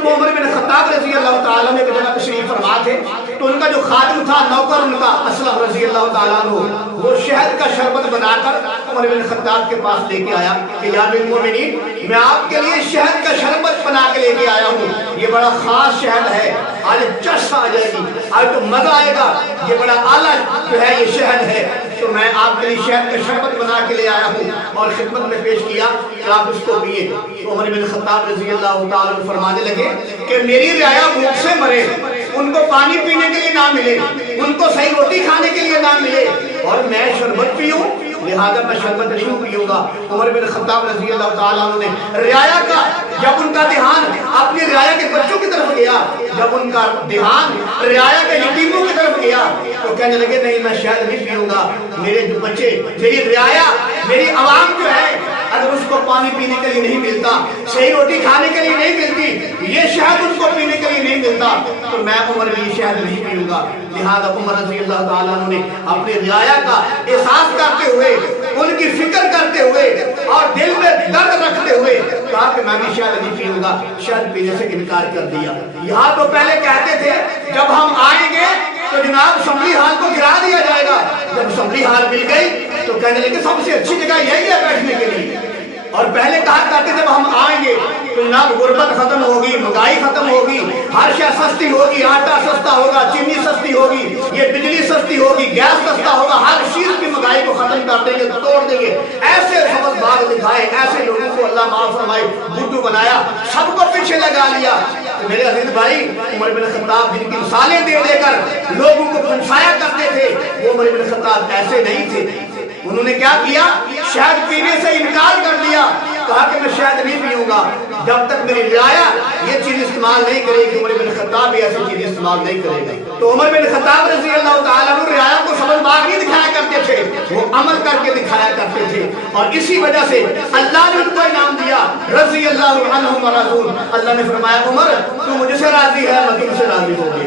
مرتبہ عمر بن خطاب رضی اللہ تعالیٰ عنہ ایک جگہ تشریف فرما تھے، تو ان کا جو خادم تھا، نوکر ان کا اسلم رضی اللہ تعالیٰ عنہ، وہ شہد کا شربت بنا کر عمر بن خطاب کے پاس لے کے آیا کہ یا امیر المومنین، میں آپ کے لیے شہد کا شربت بنا کے لے کے آیا ہوں، یہ بڑا خاص شہد ہے، آج چس آ جائے گی، آج تو مزہ آئے گا، یہ بڑا اعلیٰ جو ہے یہ شہد ہے، تو میں آپ کے لیے شہد کا شربت بنا کے لے آیا ہوں اور خدمت میں پیش کیا کہ آپ اس کو پیئے۔ تو عمر بن خطاب رضی اللہ تعالیٰ عنہ فرمانے لگے کہ میری رعایا بھوک سے مرے، ان کو پانی پینے کے لیے نہ ملے، ان کو صحیح روٹی کھانے کے لیے نہ ملے، اور میں شربت پیوں، لہذا میں شربت نہیں پیوں گا۔ عمر بن خطاب رضی اللہ تعالیٰ عنہ نے رعایا کا، جب ان کا دھیان اپنی رعایا کے بچوں کی طرف گیا، جب ان کا دھیان رعایا کے یتیموں کی طرف گیا، تو کہنے لگے نہیں میں شاید نہیں پیوں گا، میرے جو بچے، میری رعایا، میری عوام جو ہے، اگر اس کو پانی پینے کے لیے نہیں ملتا، صحیح روٹی کھانے کے لیے نہیں ملتی، یہ شہد اس کو پینے کے لیے نہیں ملتا، تو میں عمر بھی یہ شہد نہیں پیوں گا۔ لہذا عمر رضی اللہ تعالیٰ عنہ نے اپنی رعایا کا احساس کرتے ہوئے، ان کی فکر کرتے ہوئے اور دل میں درد رکھتے ہوئے کہا کہ میں بھی شہد نہیں پیوں گا، شہد پینے سے انکار کر دیا۔ یہاں تو پہلے کہتے تھے جب ہم آئیں گے تو جناب اسمبلی ہال کو گرا دیا جائے گا، جب اسمبلی ہال مل گئی تو کہنے لگے سب سے اچھی جگہ یہی ہے بیٹھنے کے لیے، اور پہلے کہا کرتے جب ہم آئیں گے تو جناب غربت ختم ہوگی، مہنگائی ختم ہوگی، ہر شے سستی ہوگی، آٹا سستا ہوگا، چینی سستی ہوگی، یہ بجلی سستی ہوگی، گیس سستا ہوگا، ہر چیز کی مہنگائی کو ختم کر دیں گے، توڑ دیں گے۔ ایسے سبز باغ دکھائے، ایسے لوگوں کو اللہ معاف فرمائے بدھو بنایا، سب کو پیچھے لگا لیا۔ میرے عزیز بھائی، عمر بن خطاب جن کی مثالیں دے دے کر لوگوں کو پھنسایا کرتے تھے، وہ عمر بن خطاب ایسے نہیں تھے۔ انہوں نے کیا کیا؟ شہد پینے سے انکار کر دیا، کہا کہ میں شہد نہیں پیوں گا جب تک میری رعایا یہ چیز استعمال نہیں کرے گی۔ عمر بن خطاب بھی ایسی چیز استعمال نہیں کرے گا۔ تو عمر بن خطاب رضی اللہ تعالیٰ عنہ رعایا کو سبز باغ نہیں دکھایا کرتے تھے، وہ عمل کر کے دکھایا کرتے تھے، اور اسی وجہ سے اللہ نے ان کو انعام دیا، رضی اللہ عنہم ورضوا۔ اللہ نے فرمایا عمر تو مجھ سے راضی ہے، میں تم سے راضی ہو گیا۔